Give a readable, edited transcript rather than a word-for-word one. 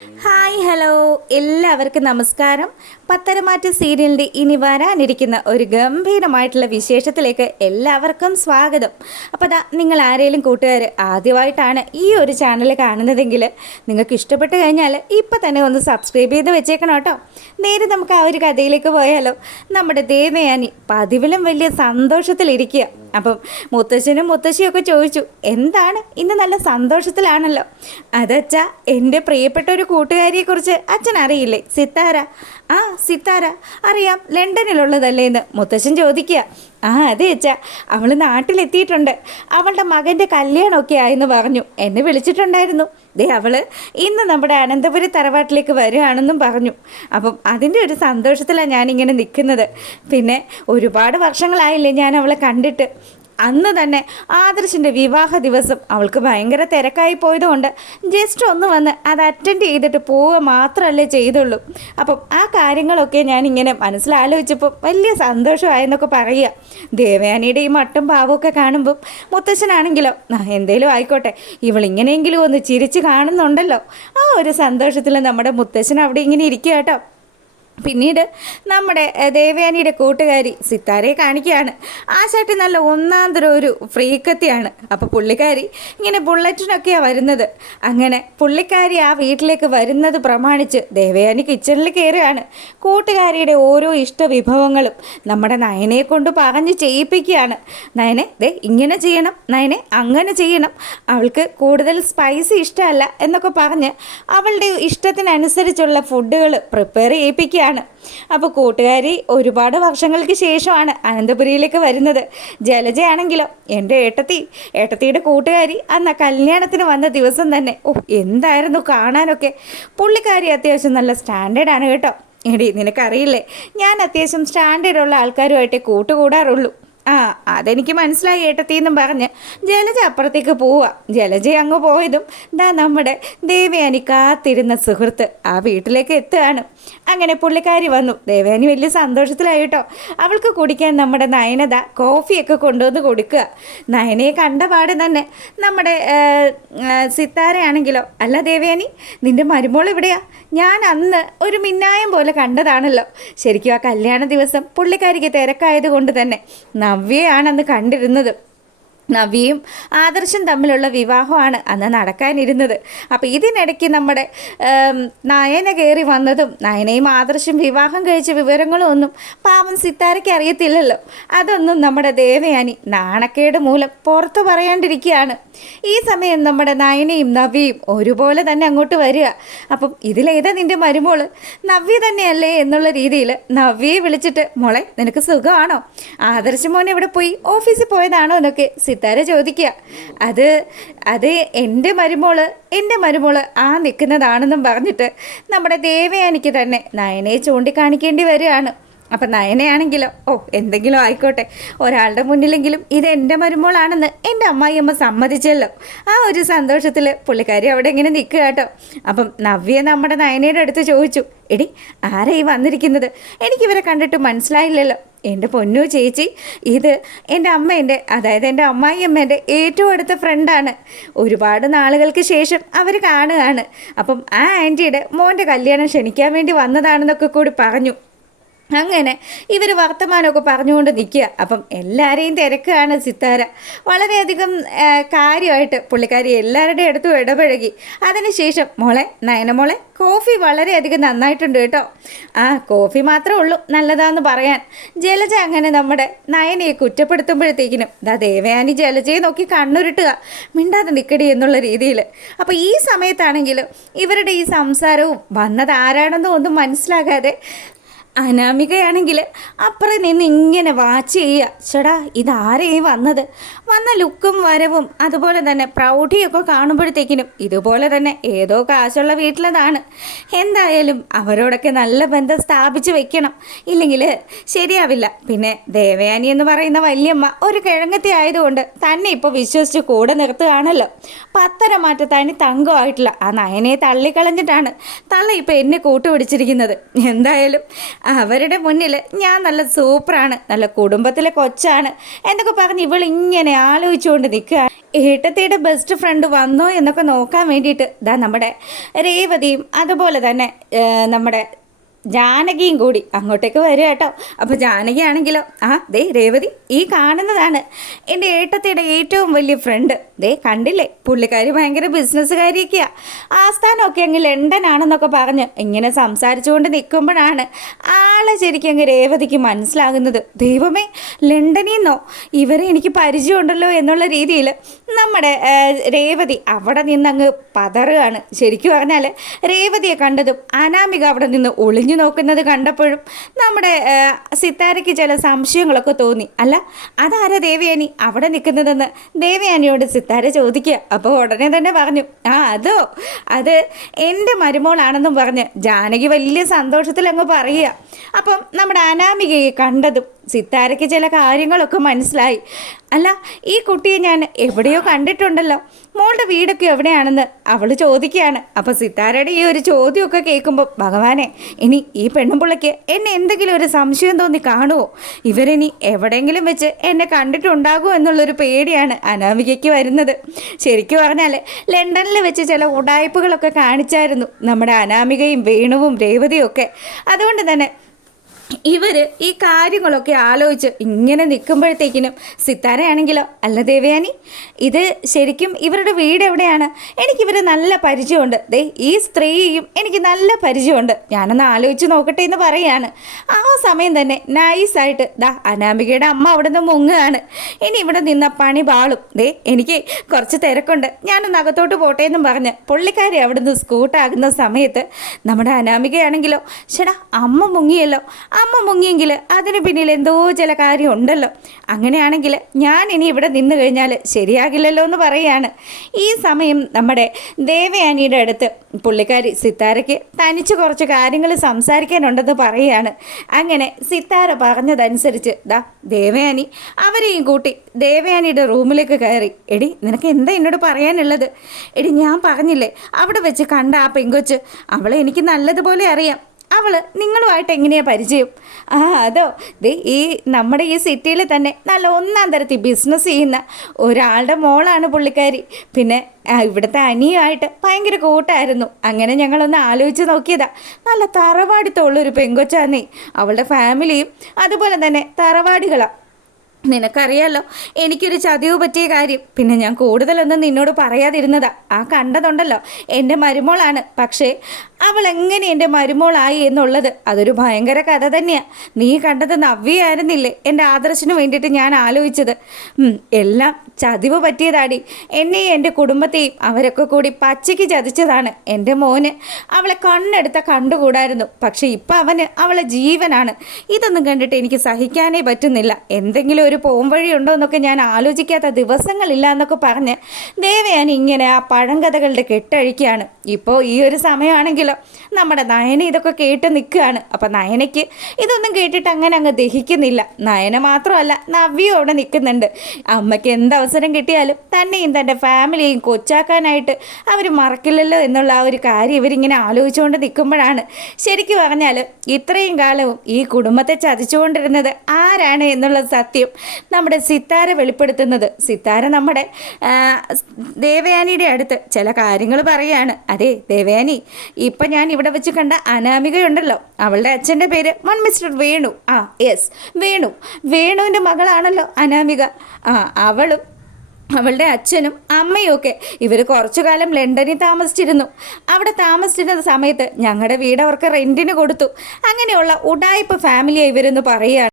Hi hello എല്ലാവർക്കും നമസ്കാരം. പത്തരമാറ്റ് സീരിയലിൻ്റെ ഇനി വരാനിരിക്കുന്ന ഒരു ഗംഭീരമായിട്ടുള്ള വിശേഷത്തിലേക്ക് എല്ലാവർക്കും സ്വാഗതം. അപ്പോൾ നിങ്ങൾ ആരെങ്കിലും കൂട്ടുകാർ ആദ്യമായിട്ടാണ് ഈ ഒരു ചാനൽ കാണുന്നതെങ്കിൽ നിങ്ങൾക്ക് ഇഷ്ടപ്പെട്ട് കഴിഞ്ഞാൽ ഇപ്പം തന്നെ ഒന്ന് സബ്സ്ക്രൈബ് ചെയ്ത് വെച്ചേക്കണം കേട്ടോ. നേരെ നമുക്ക് ആ ഒരു കഥയിലേക്ക് പോയാലോ. നമ്മുടെ ദേവയാനി പതിവിലും വലിയ സന്തോഷത്തിലിരിക്കുക. അപ്പം മുത്തശ്ശനും മുത്തശ്ശിയും ഒക്കെ ചോദിച്ചു, എന്താണ് ഇന്ന് നല്ല സന്തോഷത്തിലാണല്ലോ. അതച്ഛാ, എൻ്റെ പ്രിയപ്പെട്ട ഒരു കൂട്ടുകാരിയെക്കുറിച്ച് അച്ഛൻ അറിയില്ലേ? സിത്താര. ആ സിത്താര അറിയാം, ലണ്ടനിലുള്ളതല്ലേ എന്ന് മുത്തശ്ശൻ ചോദിക്കുക. ആ അതെ അച്ഛാ, അവൾ നാട്ടിലെത്തിയിട്ടുണ്ട്. അവളുടെ മകൻ്റെ കല്യാണമൊക്കെ ആയെന്ന് പറഞ്ഞു. എന്നെ വിളിച്ചിട്ടുണ്ടായിരുന്നു. ദേ അവൾ ഇന്ന് നമ്മുടെ അനന്തപുരി തറവാട്ടിലേക്ക് വരികയാണെന്നും പറഞ്ഞു. അപ്പം അതിൻ്റെ ഒരു സന്തോഷത്തിലാണ് ഞാനിങ്ങനെ നിൽക്കുന്നത്. പിന്നെ ഒരുപാട് വർഷങ്ങളായില്ലേ ഞാൻ അവളെ കണ്ടിട്ട്. അന്ന് തന്നെ ആദർശിൻ്റെ വിവാഹ ദിവസം അവൾക്ക് ഭയങ്കര തിരക്കായി പോയതുകൊണ്ട് ജസ്റ്റ് ഒന്ന് വന്ന് അത് അറ്റൻഡ് ചെയ്തിട്ട് പോവുക മാത്രമല്ലേ ചെയ്തുള്ളൂ. അപ്പം ആ കാര്യങ്ങളൊക്കെ ഞാനിങ്ങനെ മനസ്സിലാലോചിച്ചപ്പോൾ വലിയ സന്തോഷമായെന്നൊക്കെ പറയുക. ദേവയാനിയുടെ ഈ മട്ടും പാവമൊക്കെ കാണുമ്പം മുത്തശ്ശനാണെങ്കിലോ എന്തേലും ആയിക്കോട്ടെ, ഇവളിങ്ങനെയെങ്കിലും ഒന്ന് ചിരിച്ച് കാണുന്നുണ്ടല്ലോ, ആ ഒരു സന്തോഷത്തിൽ നമ്മുടെ മുത്തശ്ശൻ അവിടെ ഇങ്ങനെ ഇരിക്കുക കേട്ടോ. പിന്നീട് നമ്മുടെ ദേവയാനിയുടെ കൂട്ടുകാരി സിത്താരയെ കാണിക്കുകയാണ്. ആ ചാട്ടി നല്ല ഒന്നാന്തരം ഒരു ഫ്രീക്കത്തിയാണ്. അപ്പോൾ പുള്ളിക്കാരി ഇങ്ങനെ ബുള്ളറ്റിനൊക്കെയാണ് വരുന്നത്. അങ്ങനെ പുള്ളിക്കാരി ആ വീട്ടിലേക്ക് വരുന്നത് പ്രമാണിച്ച് ദേവയാനി കിച്ചണിൽ കയറുകയാണ്. കൂട്ടുകാരിയുടെ ഓരോ ഇഷ്ടവിഭവങ്ങളും നമ്മുടെ നയനയെ കൊണ്ട് പറഞ്ഞു ചെയ്യിപ്പിക്കുകയാണ്. നയനെ ദേ ഇങ്ങനെ ചെയ്യണം, നയനെ അങ്ങനെ ചെയ്യണം, അവൾക്ക് കൂടുതൽ സ്പൈസി ഇഷ്ടമല്ല എന്നൊക്കെ പറഞ്ഞ് അവളുടെ ഇഷ്ടത്തിനനുസരിച്ചുള്ള ഫുഡുകൾ പ്രിപ്പയർ ചെയ്യിപ്പിക്കുക. അപ്പോൾ കൂട്ടുകാരി ഒരുപാട് വർഷങ്ങൾക്ക് ശേഷമാണ് അനന്തപുരിയിലേക്ക് വരുന്നത്. ജലജയാണെങ്കിലോ എൻ്റെ ഏട്ടത്തിയുടെ കൂട്ടുകാരി അന്ന് കല്യാണത്തിന് വന്ന ദിവസം തന്നെ എന്തായിരുന്നു കാണാനൊക്കെ. പുള്ളിക്കാരി അത്യാവശ്യം നല്ല സ്റ്റാൻഡേർഡാണ് കേട്ടോ. എടി നിനക്കറിയില്ലേ, ഞാൻ അത്യാവശ്യം സ്റ്റാൻഡേർഡുള്ള ആൾക്കാരുമായിട്ടേ കൂട്ടുകൂടാറുള്ളൂ. ആ അതെനിക്ക് മനസ്സിലായി ഏട്ടത്തിയെന്നും പറഞ്ഞ് ജലജ അപ്പുറത്തേക്ക് പോവുക. ജലജ അങ്ങ് പോയതും നമ്മുടെ ദേവയാനി കാത്തിരുന്ന സുഹൃത്ത് ആ വീട്ടിലേക്ക് എത്തുകയാണ്. അങ്ങനെ പുള്ളിക്കാരി വന്നു. ദേവയാനി വലിയ സന്തോഷത്തിലായി കേട്ടോ. അവൾക്ക് കുടിക്കാൻ നമ്മുടെ നയനത കോഫിയൊക്കെ കൊണ്ടുവന്ന് കൊടുക്കുക. നയനയെ കണ്ട പാടെ തന്നെ നമ്മുടെ സിത്താരയാണെങ്കിലോ, അല്ല ദേവയാനി നിൻ്റെ മരുമോൾ എവിടെയാ? ഞാൻ അന്ന് ഒരു മിന്നായം പോലെ കണ്ടതാണല്ലോ. ശരിക്കും ആ കല്യാണ ദിവസം പുള്ളിക്കാരിക്ക് തിരക്കായത് കൊണ്ട് തന്നെ നവ്യയാണെന്ന് കണ്ടിരുന്നത്. നവ്യയും ആദർശം തമ്മിലുള്ള വിവാഹമാണ് അന്ന് നടക്കാനിരുന്നത്. അപ്പോൾ ഇതിനിടയ്ക്ക് നമ്മുടെ നയന കയറി വന്നതും നയനയും ആദർശം വിവാഹം കഴിച്ച വിവരങ്ങളും ഒന്നും പാവം സിത്താരയ്ക്ക് അറിയത്തില്ലല്ലോ. അതൊന്നും നമ്മുടെ ദേവയാനി നാണക്കേട് മൂലം പുറത്തു പറയാണ്ടിരിക്കുകയാണ്. ഈ സമയം നമ്മുടെ നയനയും നവ്യയും ഒരുപോലെ തന്നെ അങ്ങോട്ട് വരിക. അപ്പം ഇതിലേതാ നിൻ്റെ മരുമോള്? നവ്യ തന്നെയല്ലേ എന്നുള്ള രീതിയിൽ നവ്യയെ വിളിച്ചിട്ട്, മോളെ നിനക്ക് സുഖമാണോ? ആദർശം മോൻ എവിടെ പോയി? ഓഫീസിൽ പോയതാണോ എന്നൊക്കെ സിത്താര ചോദിക്കുക. അത് എൻ്റെ മരുമോള് ആ നിൽക്കുന്നതാണെന്നും പറഞ്ഞിട്ട് നമ്മുടെ ദേവയാനിക്ക് തന്നെ നയനയെ ചൂണ്ടിക്കാണിക്കേണ്ടി വരികയാണ്. അപ്പം നയനയാണെങ്കിലോ എന്തെങ്കിലും ആയിക്കോട്ടെ, ഒരാളുടെ മുന്നിലെങ്കിലും ഇത് എൻ്റെ മരുമോളാണെന്ന് എൻ്റെ അമ്മായിയമ്മ സമ്മതിച്ചല്ലോ. ആ ഒരു സന്തോഷത്തിൽ പുള്ളിക്കാരി അവിടെ ഇങ്ങനെ നിൽക്കുക കേട്ടോ. അപ്പം നവ്യ നമ്മുടെ നയനയുടെ അടുത്ത് ചോദിച്ചു, എടി ആരായി വന്നിരിക്കുന്നത്? എനിക്കിവരെ കണ്ടിട്ട് മനസ്സിലായില്ലല്ലോ. എൻ്റെ പൊന്നു ചേച്ചി, ഇത് എൻ്റെ അമ്മേൻ്റെ, അതായത് എൻ്റെ അമ്മായിയമ്മേൻ്റെ ഏറ്റവും അടുത്ത ഫ്രണ്ടാണ്. ഒരുപാട് നാളുകൾക്ക് ശേഷം അവർ കാണുകയാണ്. അപ്പം ആ ആൻറ്റിയുടെ മോൻ്റെ കല്യാണം ക്ഷണിക്കാൻ വേണ്ടി വന്നതാണെന്നൊക്കെ കൂടി പറഞ്ഞു. അങ്ങനെ ഇവർ വർത്തമാനമൊക്കെ പറഞ്ഞുകൊണ്ട് നിൽക്കുക. അപ്പം എല്ലാവരെയും തിരക്കുകയാണ് സിത്താര. വളരെയധികം കാര്യമായിട്ട് പുള്ളിക്കാരി എല്ലാവരുടെ അടുത്തും ഇടപഴകി. അതിനുശേഷം നയന മോളെ കോഫി വളരെയധികം നന്നായിട്ടുണ്ട് കേട്ടോ. ആ കോഫി മാത്രമേ ഉള്ളൂ നല്ലതാന്ന് പറയാൻ. ജലജ അങ്ങനെ നമ്മുടെ നയനയെ കുറ്റപ്പെടുത്തുമ്പോഴത്തേക്കിനും ദേവയാനി ജലജയെ നോക്കി കണ്ണുരുട്ടുക, മിണ്ടാതെ നിൽക്കടി എന്നുള്ള രീതിയിൽ. അപ്പോൾ ഈ സമയത്താണെങ്കിലും ഇവരുടെ ഈ സംസാരവും വന്നത് ആരാണെന്നും ഒന്നും മനസ്സിലാകാതെ അനാമികയാണെങ്കിൽ അപ്പുറം നിന്ന് ഇങ്ങനെ വാച്ച് ചെയ്യുക. ചേടാ ഇതാരെയും വന്ന ലുക്കും വരവും അതുപോലെ തന്നെ പ്രൗഢിയൊക്കെ കാണുമ്പോഴത്തേക്കിനും ഇതുപോലെ തന്നെ ഏതോ കാശുള്ള വീട്ടിലതാണ്. എന്തായാലും അവരോടൊക്കെ നല്ല ബന്ധം സ്ഥാപിച്ച് വെക്കണം, ഇല്ലെങ്കിൽ ശരിയാവില്ല. പിന്നെ ദേവയാനി എന്ന് പറയുന്ന വല്യമ്മ ഒരു കിഴങ്ങത്തി ആയതുകൊണ്ട് തന്നെ ഇപ്പോൾ വിശ്വസിച്ച് കൂടെ നിർത്തുകയാണല്ലോ. പത്തരമാറ്റ തനി തങ്കമായിട്ടുള്ള ആ നയനയെ തള്ളിക്കളഞ്ഞിട്ടാണ് തള്ള ഇപ്പോൾ എന്നെ കൂട്ടുപിടിച്ചിരിക്കുന്നത്. എന്തായാലും അവരുടെ മുന്നിൽ ഞാൻ നല്ല സൂപ്പറാണ്, നല്ല കുടുംബത്തിലെ കൊച്ചാണ് എന്നൊക്കെ പറഞ്ഞ് ഇവളിങ്ങനെ ആലോചിച്ചുകൊണ്ട് നിൽക്കുക. ഏട്ടത്തിയുടെ ബെസ്റ്റ് ഫ്രണ്ട് വന്നോ എന്നൊക്കെ നോക്കാൻ വേണ്ടിയിട്ട് നമ്മുടെ രേവതിയും അതുപോലെ തന്നെ നമ്മുടെ ജാനകിയും കൂടി അങ്ങോട്ടേക്ക് വരിക കേട്ടോ. അപ്പോൾ ജാനകി ആണെങ്കിലോ, ദേ രേവതി, ഈ കാണുന്നതാണ് എൻ്റെ ഏട്ടത്തിയുടെ ഏറ്റവും വലിയ ഫ്രണ്ട്. ദേ കണ്ടില്ലേ, പുള്ളിക്കാരി ഭയങ്കര ബിസിനസ്സുകാരിയൊക്കെയാണ്, ആസ്ഥാനമൊക്കെ അങ്ങ് ലണ്ടനാണെന്നൊക്കെ പറഞ്ഞ് ഇങ്ങനെ സംസാരിച്ചുകൊണ്ട് നിൽക്കുമ്പോഴാണ് ആളെ ശരിക്കും അങ്ങ് രേവതിക്ക് മനസ്സിലാകുന്നത്. ദൈവമേ, ലണ്ടനിൽ നിന്നോ, ഇവരെ എനിക്ക് പരിചയമുണ്ടല്ലോ എന്നുള്ള രീതിയിൽ നമ്മുടെ രേവതി അവിടെ നിന്നങ്ങ് പതറുകയാണ്. ശരിക്കും പറഞ്ഞാൽ രേവതിയെ കണ്ടതും അനാമിക അവിടെ നിന്ന് ഒളിഞ്ഞു നോക്കുന്നത് കണ്ടപ്പോഴും നമ്മുടെ സിത്താരയ്ക്ക് ചില സംശയങ്ങളൊക്കെ തോന്നി. അല്ല, അതാരാ ദേവയാനി അവിടെ നിൽക്കുന്നതെന്ന് ദേവയാനിയോട് സിത്താര ചോദിക്കുക. അപ്പോൾ ഉടനെ തന്നെ പറഞ്ഞു, അത് എൻ്റെ മരുമോളാണെന്നും പറഞ്ഞ് ജാനകി വലിയ സന്തോഷത്തിൽ അങ്ങ് പറയുക. അപ്പം നമ്മുടെ അനാമികയെ കണ്ടതും സിത്താരയ്ക്ക് ചില കാര്യങ്ങളൊക്കെ മനസ്സിലായി. അല്ല, ഈ കുട്ടിയെ ഞാൻ എവിടെയോ കണ്ടിട്ടുണ്ടല്ലോ, മോളുടെ വീടൊക്കെ എവിടെയാണെന്ന് അവൾ ചോദിക്കുകയാണ്. അപ്പോൾ സിത്താരയുടെ ഈ ഒരു ചോദ്യമൊക്കെ കേൾക്കുമ്പോൾ, ഭഗവാനെ, ഇനി ഈ പെണ്ണുപിള്ളയ്ക്ക് എന്നെ എന്തെങ്കിലും ഒരു സംശയം തോന്നി കാണുമോ, ഇവരിനി എവിടെയെങ്കിലും വെച്ച് എന്നെ കണ്ടിട്ടുണ്ടാകുമോ എന്നുള്ളൊരു പേടിയാണ് അനാമികയ്ക്ക് വരുന്നത്. ശരിക്കും പറഞ്ഞാൽ ലണ്ടനിൽ വെച്ച് ചില ഉടായ്പകളൊക്കെ കാണിച്ചായിരുന്നു നമ്മുടെ അനാമികയും വേണുവും രേവതിയും ഒക്കെ. അതുകൊണ്ട് തന്നെ ഇവർ ഈ കാര്യങ്ങളൊക്കെ ആലോചിച്ച് ഇങ്ങനെ നിൽക്കുമ്പോഴത്തേക്കിനും സിത്താരയാണെങ്കിലോ, അല്ല ദേവയാനി, ഇത് ശരിക്കും ഇവരുടെ വീട് എവിടെയാണ്? എനിക്കിവരെ നല്ല പരിചയമുണ്ട്, ദേ ഈ സ്ത്രീയും എനിക്ക് നല്ല പരിചയമുണ്ട്, ഞാനൊന്ന് ആലോചിച്ച് നോക്കട്ടെ എന്ന് പറയുകയാണ്. ആ സമയം തന്നെ നൈസായിട്ട് അനാമികയുടെ അമ്മ അവിടെ നിന്ന് മുങ്ങുകയാണ്. ഇനി ഇവിടെ നിന്ന പണി പാളും, ദേ എനിക്ക് കുറച്ച് തിരക്കുണ്ട്, ഞാനൊന്ന് അകത്തോട്ട് പോട്ടെ എന്നും പറഞ്ഞ് പുള്ളിക്കാരി അവിടെ നിന്ന് സ്കൂട്ടാകുന്ന സമയത്ത് നമ്മുടെ അനാമികയാണെങ്കിലോ, ചേട്ടാ അമ്മ മുങ്ങിയല്ലോ, അമ്മ മുങ്ങിയെങ്കിൽ അതിന് പിന്നിൽ എന്തോ ചില കാര്യം ഉണ്ടല്ലോ, അങ്ങനെയാണെങ്കിൽ ഞാൻ ഇനി ഇവിടെ നിന്ന് കഴിഞ്ഞാൽ ശരിയാകില്ലല്ലോ എന്ന് പറയുകയാണ്. ഈ സമയം നമ്മുടെ ദേവയാനിയുടെ അടുത്ത് പുള്ളിക്കാരി സിത്താരയ്ക്ക് തനിച്ച് കുറച്ച് കാര്യങ്ങൾ സംസാരിക്കാനുണ്ടെന്ന് പറയുകയാണ്. അങ്ങനെ സിത്താര പറഞ്ഞതനുസരിച്ച് ദേവയാനി അവരെയും കൂട്ടി ദേവയാനിയുടെ റൂമിലേക്ക് കയറി. എടി, നിനക്ക് എന്താ എന്നോട് പറയാനുള്ളത്? എടി, ഞാൻ പറഞ്ഞില്ലേ അവിടെ വെച്ച് കണ്ട ആ പെങ്കൊച്ച്, അവളെ എനിക്ക് നല്ലതുപോലെ അറിയാം, അവൾ നിങ്ങളുമായിട്ട് എങ്ങനെയാണ് പരിചയം? അതോ, ഈ നമ്മുടെ ഈ സിറ്റിയിൽ തന്നെ നല്ല ഒന്നാം തരത്തിൽ ബിസിനസ് ചെയ്യുന്ന ഒരാളുടെ മോളാണ് പുള്ളിക്കാരി. പിന്നെ ഇവിടുത്തെ അനിയുമായിട്ട് ഭയങ്കര കൂട്ടായിരുന്നു. അങ്ങനെ ഞങ്ങളൊന്ന് ആലോചിച്ച് നോക്കിയതാ. നല്ല തറവാടിത്തമുള്ളൊരു പെങ്കൊച്ചാന്നേ, അവളുടെ ഫാമിലിയും അതുപോലെ തന്നെ തറവാടികളാണ്. നിനക്കറിയാലോ എനിക്കൊരു ചതിവ് പറ്റിയ കാര്യം, പിന്നെ ഞാൻ കൂടുതലൊന്നും നിന്നോട് പറയാതിരുന്നതാ. ആ കണ്ടതുണ്ടല്ലോ എൻ്റെ മരുമോളാണ്, പക്ഷേ അവൾ എങ്ങനെ എൻ്റെ മരുമോളായി എന്നുള്ളത് അതൊരു ഭയങ്കര കഥ തന്നെയാണ്. നീ കണ്ടത് നവ്യയായിരുന്നില്ലേ എൻ്റെ ആദർശിന് വേണ്ടിയിട്ട് ഞാൻ ആലോചിച്ചത്? എല്ലാം ചതിവ് പറ്റിയതാടി. എന്നെയും എൻ്റെ കുടുംബത്തെയും അവരൊക്കെ കൂടി പച്ചയ്ക്ക് ചതിച്ചതാണ്. എൻ്റെ മോന് അവളെ കണ്ണെടുത്ത കണ്ടുകൂടായിരുന്നു, പക്ഷേ ഇപ്പം അവന് അവളെ ജീവനാണ്. ഇതൊന്നും കണ്ടിട്ട് എനിക്ക് സഹിക്കാനേ പറ്റുന്നില്ല. എന്തെങ്കിലും ഒരു പോംവഴി ഉണ്ടോ എന്നൊക്കെ ഞാൻ ആലോചിക്കാത്ത ദിവസങ്ങളില്ല എന്നൊക്കെ പറഞ്ഞ് ദേവയാനി ഇങ്ങനെ ആ പഴങ്കഥകളുടെ കെട്ടഴിക്കുകയാണ്. ഇപ്പോൾ ഈ ഒരു സമയമാണെങ്കിലോ നമ്മുടെ നയന ഇതൊക്കെ കേട്ട് നിൽക്കുകയാണ്. അപ്പം നയനയ്ക്ക് ഇതൊന്നും കേട്ടിട്ട് അങ്ങനെ അങ്ങ് ദഹിക്കുന്നില്ല. നയന മാത്രമല്ല, നവ്യയോടെ നിൽക്കുന്നുണ്ട്. അമ്മയ്ക്ക് എന്തവസരം കിട്ടിയാലും തന്നെയും തൻ്റെ ഫാമിലിയെയും കൊച്ചാക്കാനായിട്ട് അവർ മറക്കില്ലല്ലോ എന്നുള്ള ആ ഒരു കാര്യം ഇവരിങ്ങനെ ആലോചിച്ചുകൊണ്ട് നിൽക്കുമ്പോഴാണ് ശരിക്കും പറഞ്ഞാൽ ഇത്രയും കാലവും ഈ കുടുംബത്തെ ചതിച്ചുകൊണ്ടിരുന്നത് ആരാണ് എന്നുള്ള സത്യം നമ്മുടെ സിത്താര വെളിപ്പെടുത്തുന്നത്. സിത്താര നമ്മുടെ ദേവയാനിയുടെ അടുത്ത് ചില കാര്യങ്ങൾ പറയുകയാണ്. അതെ ദേവയാനി, ഇപ്പം ഞാൻ ഇവിടെ വെച്ച് കണ്ട അനാമികയുണ്ടല്ലോ, അവളുടെ അച്ഛൻ്റെ പേര് മിസ്റ്റർ വേണു. യെസ്, വേണുവിൻ്റെ മകളാണല്ലോ അനാമിക. അവളും അവളുടെ അച്ഛനും അമ്മയും ഒക്കെ ഇവർ കുറച്ചു കാലം ലണ്ടനിൽ താമസിച്ചിരുന്നു. അവിടെ താമസിച്ചിരുന്ന സമയത്ത് ഞങ്ങളുടെ വീട് അവർക്ക് റെൻറ്റിന് കൊടുത്തു. അങ്ങനെയുള്ള ഉഡായിപ്പ് ഫാമിലിയാണ് ഇവരെന്ന് പറയുകയാണ്.